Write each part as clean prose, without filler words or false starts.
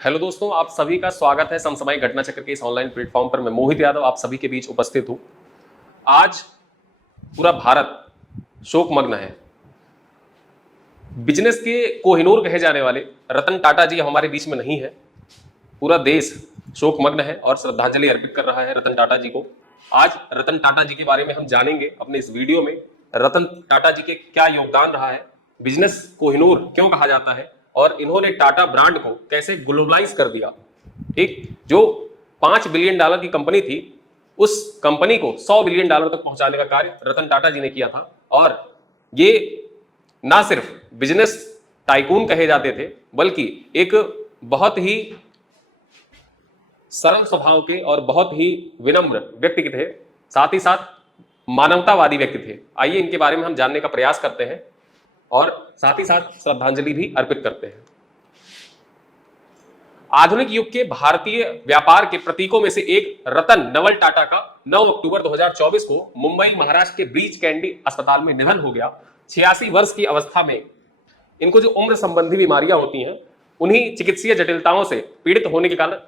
Hello दोस्तों, आप सभी का स्वागत है समसामयिक घटना चक्र के इस ऑनलाइन प्लेटफॉर्म पर। मैं मोहित यादव आप सभी के बीच उपस्थित हूं। आज पूरा भारत शोकमग्न है। बिजनेस के कोहिनूर कहे जाने वाले रतन टाटा जी हमारे बीच में नहीं है। पूरा देश शोकमग्न है और श्रद्धांजलि अर्पित कर रहा है रतन टाटा जी को। आज रतन टाटा जी के बारे में हम जानेंगे अपने इस वीडियो में। रतन टाटा जी के क्या योगदान रहा है, बिजनेस कोहिनूर क्यों कहा जाता है और इन्होंने टाटा ब्रांड को कैसे ग्लोबलाइज कर दिया। ठीक, जो $5 बिलियन की कंपनी थी, उस कंपनी को $100 बिलियन तक पहुंचाने का कार्य रतन टाटा जी ने किया था। और ये ना सिर्फ बिजनेस टाइकून कहे जाते थे, बल्कि एक बहुत ही सरल स्वभाव के और बहुत ही विनम्र व्यक्ति के थे, साथ ही साथ मानवतावादी व्यक्ति थे। आइए इनके बारे में हम जानने का प्रयास करते हैं और साथ ही साथ श्रद्धांजलि भी अर्पित करते हैं। आधुनिक युग के भारतीय व्यापार के प्रतीकों में से एक रतन नवल टाटा का 9 अक्टूबर 2024 को मुंबई महाराष्ट्र के ब्रीच कैंडी अस्पताल में निधन हो गया। 86 वर्ष की अवस्था में इनको जो उम्र संबंधी बीमारियां होती हैं, उन्हीं चिकित्सीय जटिलताओं से पीड़ित होने के कारण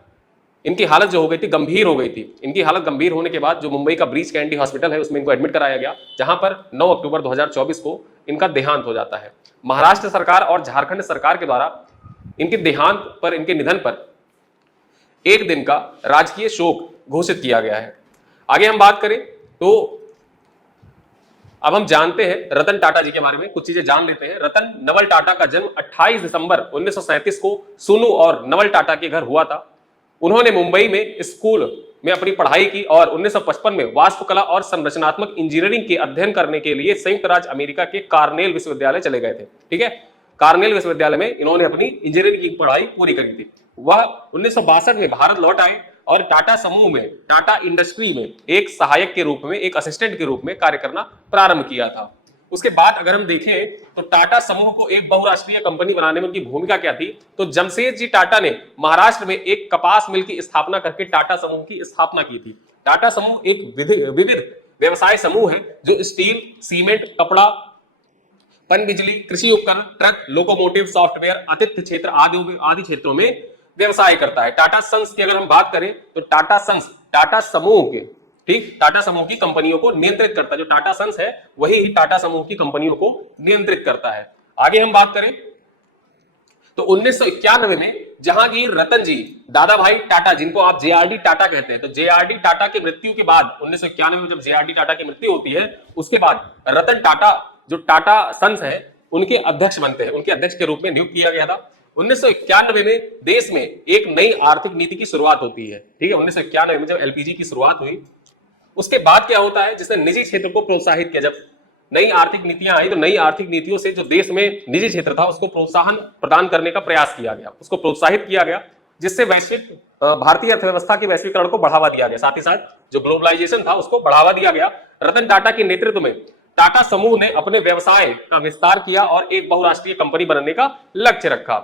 इनकी हालत जो हो गई थी, गंभीर हो गई थी। इनकी हालत गंभीर होने के बाद जो मुंबई का ब्रीच कैंडी हॉस्पिटल है, उसमें इनको एडमिट कराया गया, जहां पर 9 अक्टूबर 2024 को इनका देहांत हो जाता है। महाराष्ट्र सरकार और झारखंड सरकार के द्वारा इनके देहांत पर, इनके निधन पर एक दिन का राजकीय शोक घोषित किया गया है। आगे हम बात करें तो अब हम जानते हैं रतन टाटा जी के बारे में, कुछ चीजें जान लेते हैं। रतन नवल टाटा का जन्म 28 दिसंबर 1937 को सोनू और नवल टाटा के घर हुआ था। उन्होंने मुंबई में स्कूल में अपनी पढ़ाई की और 1955 में वास्तुकला और संरचनात्मक इंजीनियरिंग के अध्ययन करने के लिए संयुक्त राज्य अमेरिका के कार्नेल विश्वविद्यालय चले गए थे। ठीक है, कार्नेल विश्वविद्यालय में इन्होंने अपनी इंजीनियरिंग की पढ़ाई पूरी करी थी। वह 1962 में भारत लौट आए और टाटा समूह में, टाटा इंडस्ट्री में एक सहायक के रूप में, एक असिस्टेंट के रूप में कार्य करना प्रारंभ किया था। उसके बाद अगर हम देखें तो टाटा समूह को एक बहुराष्ट्रीय कंपनी बनाने में उनकी भूमिका क्या थी, तो जमशेदजी टाटा ने महाराष्ट्र में एक कपास मिल की स्थापना करके टाटा समूह की स्थापना की थी। टाटा समूह एक विविध व्यवसाय समूह है जो स्टील, सीमेंट, कपड़ा, पनबिजली, कृषि उपकरण, ट्रक, लोकोमोटिव, सॉफ्टवेयर, आतिथ्य क्षेत्र आदि क्षेत्रों में व्यवसाय करता है। टाटा सन्स की अगर हम बात करें तो टाटा सन्स टाटा समूह के, ठीक, टाटा समूह की कंपनियों को नियंत्रित करता है। जो टाटा सन्स है वही ही टाटा समूह की कंपनियों को नियंत्रित करता है। आगे हम बात करें तो 1991 में जहांगीर रतन जी दादा भाई टाटा, जिनको आप जेआरडी टाटा कहते हैं, तो जेआरडी टाटा की मृत्यु के बाद 1991 में जब जेआरडी टाटा की मृत्यु होती है, उसके बाद रतन टाटा जो टाटा सन्स है उनके अध्यक्ष बनते हैं, उनके अध्यक्ष के रूप में नियुक्त किया गया था। 1991 में देश में एक नई आर्थिक नीति की शुरुआत होती है। ठीक है, 1991 में जब एलपीजी की शुरुआत हुई, उसके बाद क्या होता है, जिसने निजी क्षेत्र को प्रोत्साहित किया। जब नई आर्थिक नीतियां आई तो नई आर्थिक नीतियों से जो देश में निजी क्षेत्र था उसको प्रोत्साहन प्रदान करने का प्रयास किया गया, उसको प्रोत्साहित किया गया, जिससे वैश्विक भारतीय अर्थव्यवस्था के वैश्वीकरण को बढ़ावा दिया गया। साथ ही साथ जो ग्लोबलाइजेशन था उसको बढ़ावा दिया गया। रतन टाटा के नेतृत्व में टाटा समूह ने अपने व्यवसाय का विस्तार किया और एक बहुराष्ट्रीय कंपनी बनने का लक्ष्य रखा।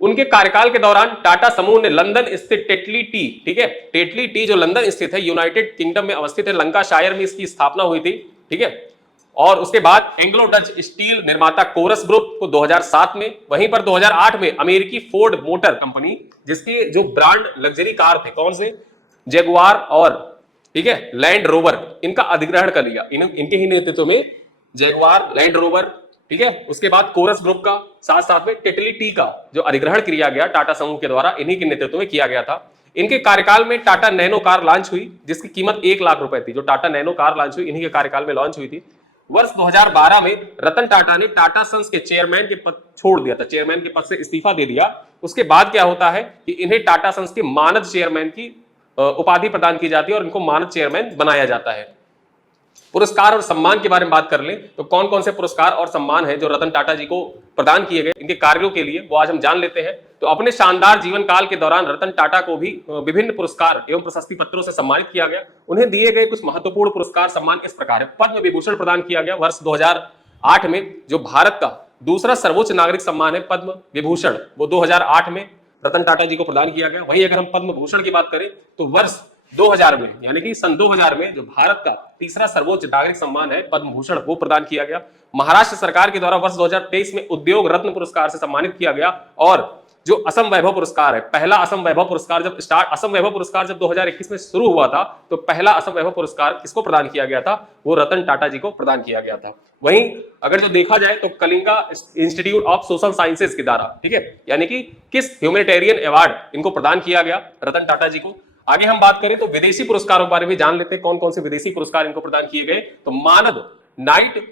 उनके कार्यकाल के दौरान टाटा समूह ने लंदन स्थित टेटली टी, ठीक है, टेटली टी जो लंदन स्थित है, यूनाइटेड किंगडम में अवस्थित है, लंकाशायर में इसकी स्थापना हुई थी। ठीक है, और उसके बाद एंग्लो डच स्टील निर्माता कोरस ग्रुप को 2007 में, वहीं पर 2008 में अमेरिकी फोर्ड मोटर कंपनी, जिसके जो ब्रांड लग्जरी कार थे, कौन से, जगुआर और, ठीक है, लैंड रोवर, इनका अधिग्रहण कर लिया। इनके ही नेतृत्व में जगुआर, लैंड रोवर, ठीक है, उसके बाद कोरस ग्रुप का, साथ साथ में टेटली टी का जो अधिग्रहण किया गया टाटा समूह के द्वारा, इन्हीं के नेतृत्व में किया गया था। इनके कार्यकाल में टाटा नैनो कार लॉन्च हुई, जिसकी कीमत 1 लाख रुपए थी। जो टाटा नैनो कार लॉन्च हुई, इन्हीं के कार्यकाल में लॉन्च हुई थी। वर्ष 2012 में रतन टाटा ने टाटा सन्स के चेयरमैन के पद छोड़ दिया था, चेयरमैन के पद से इस्तीफा दे दिया। उसके बाद क्या होता है कि इन्हें टाटा सन्स के मानद चेयरमैन की उपाधि प्रदान की जाती है और इनको मानद चेयरमैन बनाया जाता है। पुरस्कार और सम्मान के बारे में बात कर लें तो कौन कौन से पुरस्कार और सम्मान हैं जो रतन टाटा जी को प्रदान किए गए इनके कार्यों के लिए, वो आज हम जान लेते हैं। तो अपने शानदार जीवन काल के दौरान रतन टाटा को भी विभिन्न पुरस्कार एवं प्रशस्ति पत्रों से सम्मानित किया गया। उन्हें दिए गए कुछ महत्वपूर्ण पुरस्कार सम्मान इस प्रकार है। पद्म विभूषण प्रदान किया गया वर्ष 2008 में, जो भारत का दूसरा सर्वोच्च नागरिक सम्मान है पद्म विभूषण, वो 2008 में रतन टाटा जी को प्रदान किया गया। वहीं अगर हम पद्म भूषण की बात करें तो वर्ष 2000 में, यानी कि सन 2000 में जो भारत का तीसरा सर्वोच्च नागरिक सम्मान है पद्म भूषण, वो प्रदान किया गया। महाराष्ट्र सरकार के द्वारा वर्ष 2023 में उद्योग रत्न पुरस्कार से सम्मानित किया गया और जो असम वैभव पुरस्कार है, पहला असम वैभव पुरस्कार असम वैभव पुरस्कार जब 2021 में शुरू हुआ था तो पहला असम वैभव पुरस्कार किसको प्रदान किया गया था? वो रतन टाटा जी को प्रदान किया गया था। वहीं अगर जो देखा जाए तो Kalinga institute of social sciences के द्वारा, ठीक है, यानी कि किस ह्यूमैनिटेरियन अवार्ड इनको प्रदान किया गया रतन टाटा जी को। आगे हम बात करें तो विदेशी पुरस्कारों के बारे में जान लेते हैं, कौन कौन से विदेशी पुरस्कार इनको प्रदान किए गए। तो मानद Knight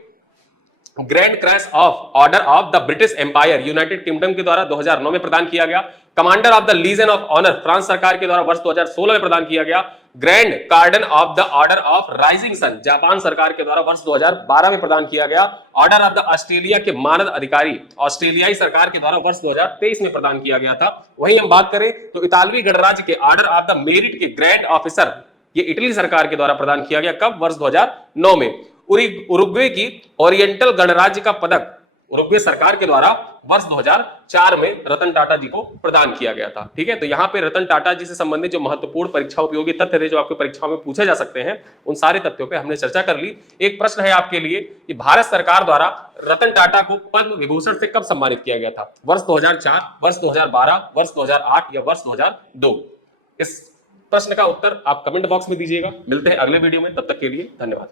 Grand Cross of Order of the British Empire United Kingdom के द्वारा 2009 में प्रदान किया गया। Commander of the Legion of Honour France सरकार के द्वारा वर्ष 2016 में प्रदान किया गया। Grand Cordon of the Order of Rising Sun Japan सरकार के द्वारा वर्ष 2012 में प्रदान किया गया। ऑर्डर ऑफ द ऑस्ट्रेलिया के मानद अधिकारी ऑस्ट्रेलियाई सरकार के द्वारा वर्ष 2023 में प्रदान किया गया था। वहीं हम बात करें तो इतालवी गणराज्य के ऑर्डर ऑफ द मेरिट के ग्रैंड ऑफिसर ये इटली सरकार के द्वारा प्रदान किया गया, कब? वर्ष 2009 में। उरुग्वे की ओरिएंटल गणराज्य का पदक उरुग्वे सरकार के द्वारा वर्ष 2004 में रतन टाटा जी को प्रदान किया गया था। ठीक है, तो यहाँ पे रतन टाटा जी से संबंधित जो महत्वपूर्ण परीक्षा उपयोगी तथ्य थे जो आपकी परीक्षाओं में पूछे जा सकते हैं, उन सारे तथ्यों पे हमने चर्चा कर ली। एक प्रश्न है आपके लिए कि भारत सरकार द्वारा रतन टाटा को पद्म विभूषण से कब सम्मानित किया गया था? वर्ष 2004, वर्ष 2012, वर्ष 2008 या वर्ष 2002? इस प्रश्न का उत्तर आप कमेंट बॉक्स में दीजिएगा। मिलते हैं अगले वीडियो में, तब तक के लिए धन्यवाद।